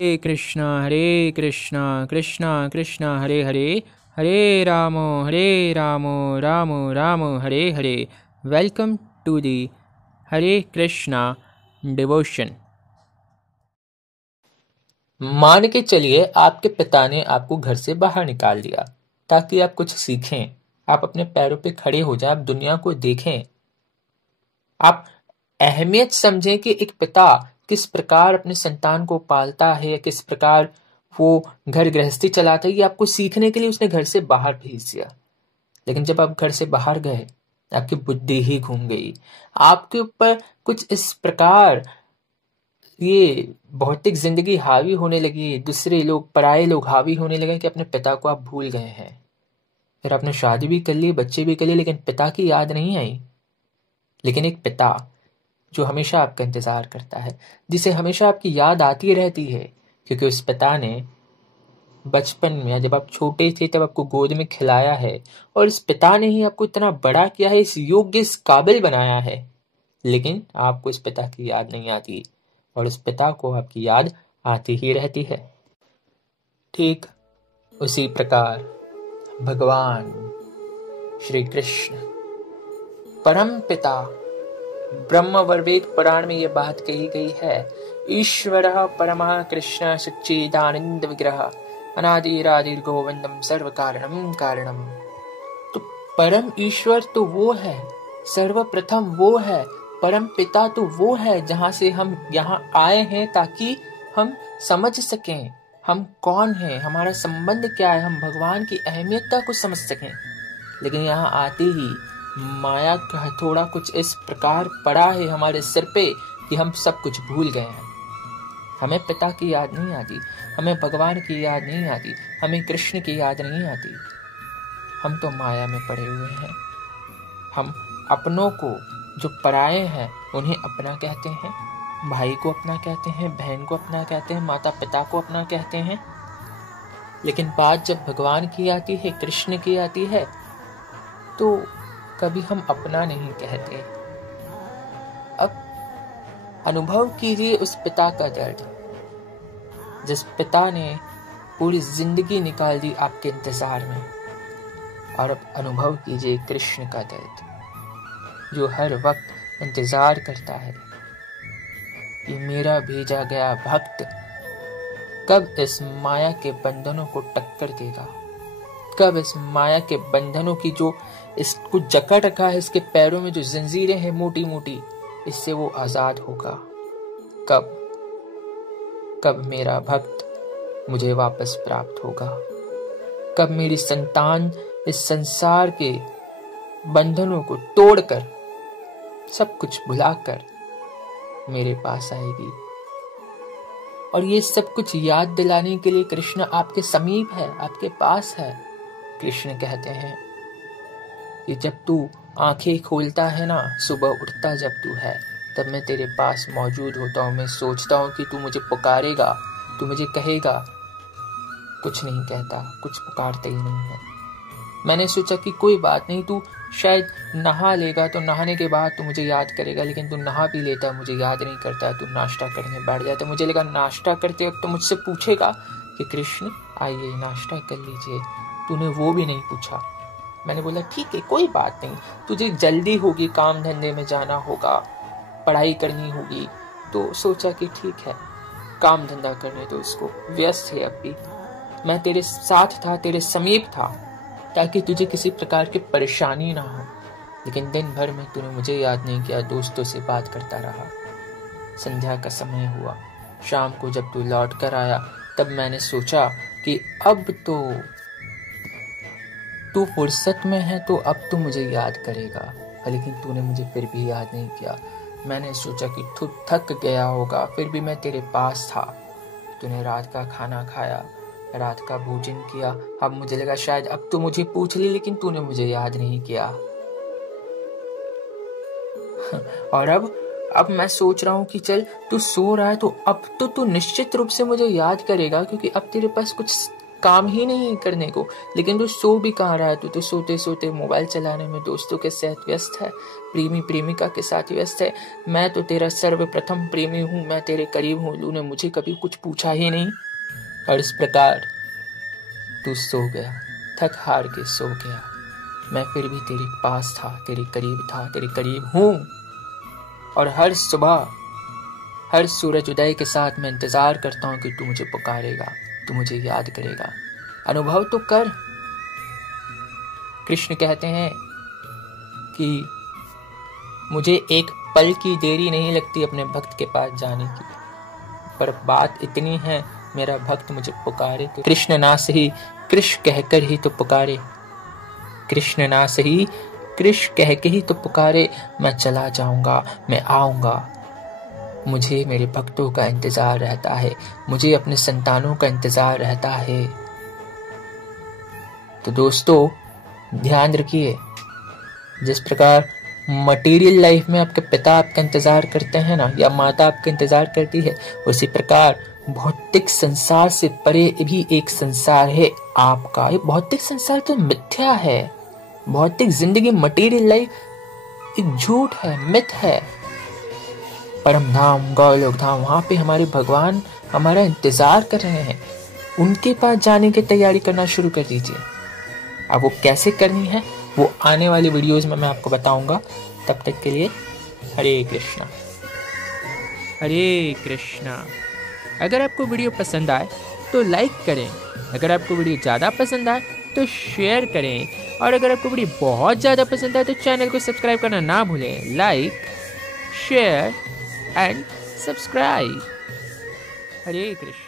Hare Krishna Krishna Krishna Hare Hare, Hare Ramo Ramo Ramo Hare Hare. Welcome to the Hare Krishna devotion. मान के चलिए आपके पिता ने आपको घर से बाहर निकाल दिया ताकि आप कुछ सीखें, आप अपने पैरों पे खड़े हो जाए, आप दुनिया को देखें, आप अहमियत समझें कि एक पिता किस प्रकार अपने संतान को पालता है, किस प्रकार वो घर गृहस्थी चलाता है। ये आपको सीखने के लिए उसने घर से बाहर भेज दिया। लेकिन जब आप घर से बाहर गए, आपकी बुद्धि ही घूम गई, आपके ऊपर कुछ इस प्रकार ये भौतिक जिंदगी हावी होने लगी, दूसरे लोग, पराये लोग हावी होने लगे कि अपने पिता को आप भूल गए हैं। फिर आपने शादी भी कर ली, बच्चे भी कर लिए, लेकिन पिता की याद नहीं आई। लेकिन एक पिता जो हमेशा आपका इंतजार करता है, जिसे हमेशा आपकी याद आती रहती है, क्योंकि उस पिता ने बचपन में, जब आप छोटे थे तब आपको गोद में खिलाया है, और इस पिता ने ही आपको इतना बड़ा किया है, इस योग्य, इस काबिल बनाया है। लेकिन आपको इस पिता की याद नहीं आती, और उस पिता को आपकी याद आती ही रहती है। ठीक उसी प्रकार भगवान श्री कृष्ण परम पिता, ब्रह्म वर्वेद पुराण में यह बात कही गई है, ईश्वरः परमः कृष्ण सच्चिदानंद विग्रह अनादिरादिर गोविंदम सर्व कारणम कारणम। तो परम ईश्वर तो वो है, सर्वप्रथम वो है, परम पिता तो वो है जहां से हम यहाँ आए हैं ताकि हम समझ सकें हम कौन हैं, हमारा संबंध क्या है, हम भगवान की अहमियतता को समझ सकें। लेकिन यहाँ आते ही माया का हथौड़ा कुछ इस प्रकार पड़ा है हमारे सिर पे कि हम सब कुछ भूल गए हैं। हमें पिता की याद नहीं आती, हमें भगवान की याद नहीं आती, हमें कृष्ण की याद नहीं आती। हम तो माया में पड़े हुए हैं। हम अपनों को, जो पराये हैं, उन्हें अपना कहते हैं, भाई को अपना कहते हैं, बहन को अपना कहते हैं, माता पिता को अपना कहते हैं। लेकिन बात जब भगवान की आती है, कृष्ण की आती है, तो कभी हम अपना नहीं कहते। अब अनुभव कीजिए उस पिता का दर्द, जिस पिता ने पूरी जिंदगी निकाल दी आपके इंतजार में। और अब अनुभव कीजिए कृष्ण का दर्द, जो हर वक्त इंतजार करता है कि मेरा भेजा गया भक्त कब इस माया के बंधनों को टक्कर देगा, कब इस माया के बंधनों की जो इसको जकड़ रखा है, इसके पैरों में जो जंजीरें हैं मोटी मोटी, इससे वो आजाद होगा। कब मेरा भक्त मुझे वापस प्राप्त होगा, कब मेरी संतान इस संसार के बंधनों को तोड़कर, सब कुछ भुलाकर मेरे पास आएगी। और ये सब कुछ याद दिलाने के लिए कृष्ण आपके समीप है, आपके पास है। कृष्ण कहते हैं कि जब तू आंखें खोलता है ना, सुबह उठता जब तू है, तब मैं तेरे पास मौजूद होता हूँ। मैं सोचता हूँ कि तू मुझे पुकारेगा, तू मुझे कहेगा, कुछ नहीं कहता, कुछ पुकारता ही नहीं है। मैंने सोचा कि कोई बात नहीं, तू शायद नहा लेगा, तो नहाने के बाद तू मुझे याद करेगा। लेकिन तू नहा भी लेता, मुझे याद नहीं करता, तू नाश्ता करने बैठ जाता। मुझे लगा नाश्ता करते वक्त तो मुझसे पूछेगा कि कृष्ण आइए नाश्ता कर लीजिए, तूने वो भी नहीं पूछा। मैंने बोला ठीक है, कोई बात नहीं, तुझे जल्दी होगी, काम धंधे में जाना होगा, पढ़ाई करनी होगी। तो सोचा कि ठीक है, काम धंधा करने तो इसको, व्यस्त है अब भी। मैं तेरे साथ था, तेरे समीप था, ताकि तुझे किसी प्रकार की परेशानी ना हो। लेकिन दिन भर में तूने मुझे याद नहीं किया, दोस्तों से बात करता रहा। संध्या का समय हुआ, शाम को जब तू लौट कर आया, तब मैंने सोचा कि अब तो तू फुर्सत में है, तो अब तो मुझे याद करेगा। लेकिन तूने मुझे फिर भी याद नहीं किया। मैंने सोचा कि तू थक गया होगा, फिर भी मैं तेरे पास था। तूने रात का खाना खाया, रात का भोजन किया। अब मुझे लगा शायद अब तो मुझे पूछ ली, लेकिन तूने मुझे याद नहीं किया। और अब मैं सोच रहा हूँ कि चल तू सो रहा है, तो अब तो तू निश्चित रूप से मुझे याद करेगा, क्योंकि अब तेरे पास कुछ काम ही नहीं करने को। लेकिन तू सो भी कहाँ रहा है? तू तो सोते सोते मोबाइल चलाने में, दोस्तों के साथ व्यस्त है, प्रेमी प्रेमिका के साथ व्यस्त है। मैं तो तेरा सर्वप्रथम प्रेमी हूँ, मैं तेरे करीब हूँ, तूने मुझे कभी कुछ पूछा ही नहीं। और इस प्रकार तू सो गया, थक हार के सो गया। मैं फिर भी तेरे पास था, तेरे करीब था, तेरे करीब हूँ। और हर सुबह, हर सूरज उदय के साथ मैं इंतजार करता हूँ कि तू मुझे पुकारेगा, तू मुझे याद करेगा। अनुभव तो कर। कृष्ण कहते हैं कि मुझे एक पल की देरी नहीं लगती अपने भक्त के पास जाने की, पर बात इतनी है मेरा भक्त मुझे पुकारे तो कृष्ण ना सही कृष्ण कहकर ही तो पुकारे, कृष्ण ना सही कृष्ण कह के ही तो पुकारे। मैं चला जाऊंगा, मैं आऊंगा। मुझे मेरे भक्तों का इंतजार रहता है, मुझे अपने संतानों का इंतजार रहता है। तो दोस्तों ध्यान रखिए, जिस प्रकार मटेरियल लाइफ में आपके पिता आपका इंतजार करते हैं ना, या माता आपका इंतजार करती है, उसी प्रकार भौतिक संसार से परे भी एक संसार है आपका। ये भौतिक संसार तो मिथ्या है, भौतिक जिंदगी मटेरियल लाइफ एक झूठ है, मिथ है। परम धाम, गौलोक धाम, वहां पे हमारे भगवान हमारा इंतजार कर रहे हैं। उनके पास जाने की तैयारी करना शुरू कर दीजिए। अब वो कैसे करनी है वो आने वाली वीडियोस में मैं आपको बताऊंगा। तब तक के लिए हरे कृष्णा। हरे कृष्णा। अगर आपको वीडियो पसंद आए तो लाइक करें, अगर आपको वीडियो ज़्यादा पसंद आए तो शेयर करें, और अगर आपको वीडियो बहुत ज़्यादा पसंद आए तो चैनल को सब्सक्राइब करना ना भूलें। Like, share and subscribe. Hare Krishna.